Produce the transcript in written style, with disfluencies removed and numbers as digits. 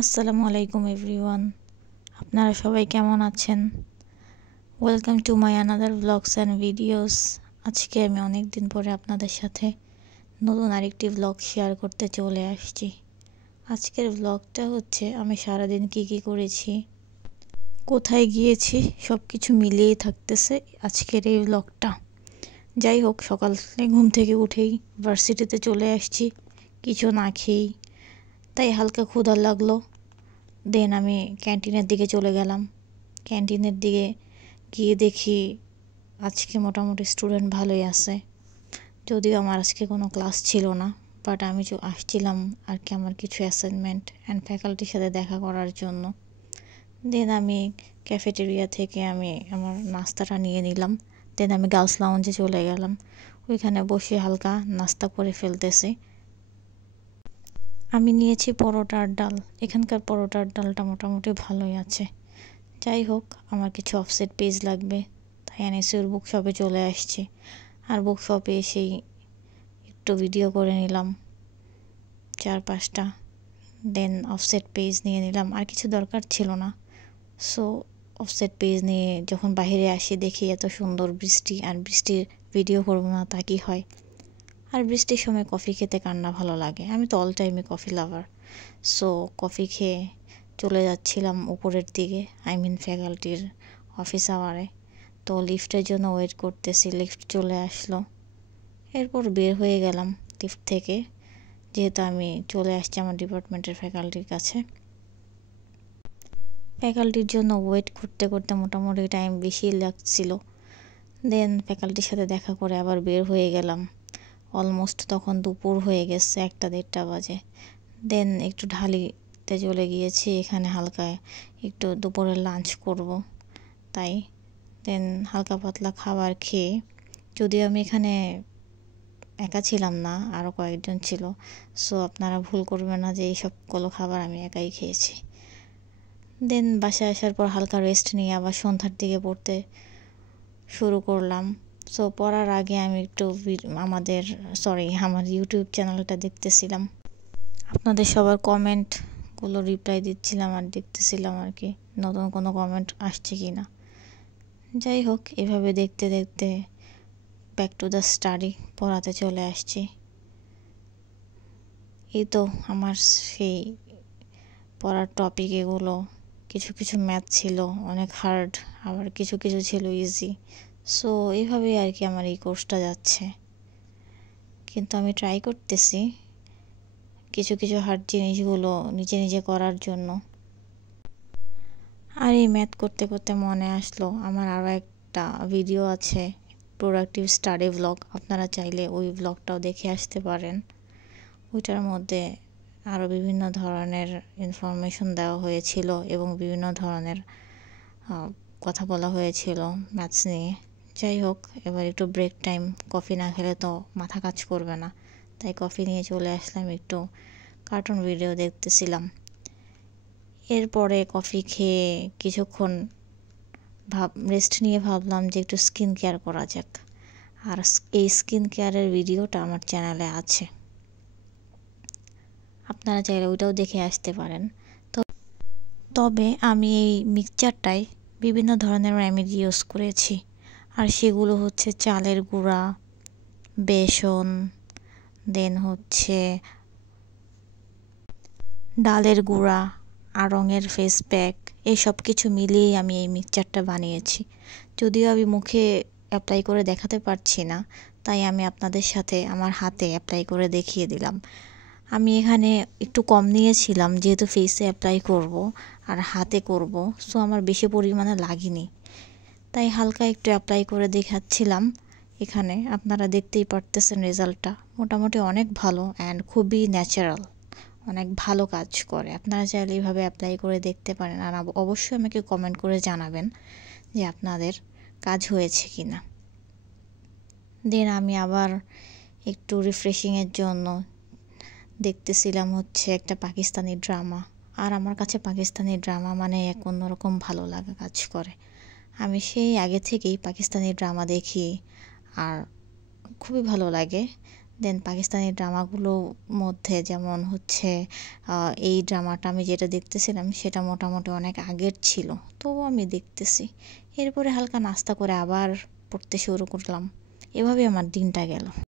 আসসালামু আলাইকুম এভরিওয়ান, আপনারা সবাই কেমন আছেন? Welcome to my another blogs and videos. আজকে আমি অনেক দিন পরে আপনাদের সাথে নতুন আরেকটি ব্লগ শেয়ার করতে চলে আসছি। আজকের ব্লগটা হচ্ছে আমি সারাদিন কি করেছি, কোথায় গিয়েছি, সব কিছু মিলিয়েই থাকতেছে আজকের এই ব্লগটা। যাই হোক, সকালে ঘুম থেকে উঠেই ভার্সিটিতে চলে আসছি কিছু না খেয়েই, তাই হালকা ক্ষুধা লাগলো। দেন আমি ক্যান্টিনের দিকে চলে গেলাম। ক্যান্টিনের দিকে গিয়ে দেখি আজকে মোটামুটি স্টুডেন্ট ভালোই আছে, যদিও আমার আজকে কোনো ক্লাস ছিল না, বাট আমি আসছিলাম আর কি আমার কিছু অ্যাসাইনমেন্ট অ্যান্ড ফ্যাকাল্টির সাথে দেখা করার জন্য। দেন আমি ক্যাফেটেরিয়া থেকে আমি আমার নাস্তাটা নিয়ে নিলাম। দেন আমি গার্লস লাউঞ্জে চলে গেলাম, ওইখানে বসে হালকা নাস্তা করে ফেলতেছি। আমি নিয়েছি পরোটার ডাল। এখানকার পরোটার ডালটা মোটামুটি ভালোই আছে। যাই হোক, আমার কিছু অফসেট পেজ লাগবে, তাই এনএসইউর বুক শপে চলে আসছি। আর বুক শপে এসেই একটু ভিডিও করে নিলাম 4-5টা। দেন অফসেট পেজ নিয়ে নিলাম, আর কিছু দরকার ছিল না। সো অফসেট পেজ নিয়ে যখন বাইরে আসি দেখি এত সুন্দর বৃষ্টি, আর বৃষ্টির ভিডিও করবো না তা কি হয়? আর বৃষ্টির সময় কফি খেতে কার না ভালো লাগে? আমি তো অল টাইমে কফি লাভার। সো কফি খেয়ে চলে যাচ্ছিলাম উপরের দিকে, আই মিন ফ্যাকাল্টির অফিস আওয়ারে। তো লিফটের জন্য ওয়েট করতেছি, লিফট চলে আসলো। এরপর বের হয়ে গেলাম লিফট থেকে, যেহেতু আমি চলে আসছি আমার ডিপার্টমেন্টের ফ্যাকাল্টির কাছে। ফ্যাকাল্টির জন্য ওয়েট করতে করতে মোটামুটি টাইম বেশি লাগছিল। দেন ফ্যাকাল্টির সাথে দেখা করে আবার বের হয়ে গেলাম। অলমোস্ট তখন দুপুর হয়ে গেছে, 1-1:30 বাজে। দেন একটু ঢালিতে চলে গিয়েছি, এখানে হালকা একটু দুপুরের লাঞ্চ করব, তাই দেন হালকা পাতলা খাবার খেয়ে, যদিও আমি এখানে একা ছিলাম না, আরও কয়েকজন ছিল, সো আপনারা ভুল করবেন না যে এই সবগুলো খাবার আমি একাই খেয়েছি। দেন বাসায় আসার পর হালকা রেস্ট নিয়ে আবার সন্ধ্যার দিকে পড়তে শুরু করলাম। সো পড়ার আগে আমি একটু আমার ইউটিউব চ্যানেলটা দেখতেছিলাম, আপনাদের সবার কমেন্টগুলো রিপ্লাই দিচ্ছিলাম আর দেখতেছিলাম আর কি নতুন কোনো কমেন্ট আসছে কি না। যাই হোক, এভাবে দেখতে দেখতে ব্যাক টু দ্য স্টাডি, পড়াতে চলে আসছি। এই তো আমার সেই পড়ার টপিক এগুলো, কিছু কিছু ম্যাথ ছিল অনেক হার্ড, আবার কিছু কিছু ছিল ইজি। সো এইভাবেই আর কি আমার এই কোর্সটা যাচ্ছে, কিন্তু আমি ট্রাই করতেছি কিছু কিছু হার্ড জিনিসগুলো নিজে নিজে করার জন্য। আর এই ম্যাথ করতে করতে মনে আসলো আমার আরও একটা ভিডিও আছে, প্রোডাক্টিভ স্টাডি ব্লগ। আপনারা চাইলে ওই ব্লগটাও দেখে আসতে পারেন। ওইটার মধ্যে আরও বিভিন্ন ধরনের ইনফরমেশন দেওয়া হয়েছিল এবং বিভিন্ন ধরনের কথা বলা হয়েছিল ম্যাথস নিয়ে। যাই হোক, এবার একটু ব্রেক টাইম, কফি না খেলে তো মাথা কাজ করবে না, তাই কফি নিয়ে চলে আসলাম, একটু কার্টুন ভিডিও দেখতেছিলাম। এরপরে কফি খেয়ে কিছুক্ষণ রেস্ট নিয়ে ভাবলাম যে একটু স্কিন কেয়ার করা যাক। আর এই স্কিন কেয়ারের ভিডিওটা আমার চ্যানেলে আছে, আপনারা চাইলে ওইটাও দেখে আসতে পারেন। তবে আমি এই মিক্সচারটায় বিভিন্ন ধরনের রেমেডি ইউজ করেছি, আর সেগুলো হচ্ছে চালের গুঁড়া, বেসন, দেন হচ্ছে ডালের গুঁড়া, আড়ঙের ফেস প্যাক, এই সব কিছু মিলিয়েই আমি এই মিক্সচারটা বানিয়েছি। যদিও আমি মুখে অ্যাপ্লাই করে দেখাতে পারছি না, তাই আমি আপনাদের সাথে আমার হাতে অ্যাপ্লাই করে দেখিয়ে দিলাম। আমি এখানে একটু কম নিয়েছিলাম, যেহেতু ফেসে অ্যাপ্লাই করব আর হাতে করব, সো আমার বেশি পরিমাণে লাগেনি, তাই হালকা একটু অ্যাপ্লাই করে দেখাচ্ছিলাম। এখানে আপনারা দেখতেই পারতেছেন রেজাল্টটা মোটামুটি অনেক ভালো অ্যান্ড খুবই ন্যাচারাল, অনেক ভালো কাজ করে। আপনারা চাইলে এইভাবে অ্যাপ্লাই করে দেখতে পারেন, আর অবশ্যই আমাকে কমেন্ট করে জানাবেন যে আপনাদের কাজ হয়েছে কি না। দেন আমি আবার একটু রিফ্রেশিংয়ের জন্য দেখতেছিলাম হচ্ছে একটা পাকিস্তানি ড্রামা। আর আমার কাছে পাকিস্তানি ড্রামা মানে এক অন্যরকম ভালো লাগা কাজ করে। আমি সেই আগে থেকেই পাকিস্তানি ড্রামা দেখি আর খুবই ভালো লাগে। দেন পাকিস্তানি ড্রামাগুলোর মধ্যে যেমন হচ্ছে এই ড্রামাটা আমি যেটা দেখতেছিলাম সেটা মোটামুটি অনেক আগের ছিল, তবুও আমি দেখতেছি। এরপরে হালকা নাস্তা করে আবার পড়তে শুরু করলাম। এভাবে আমার দিনটা গেল।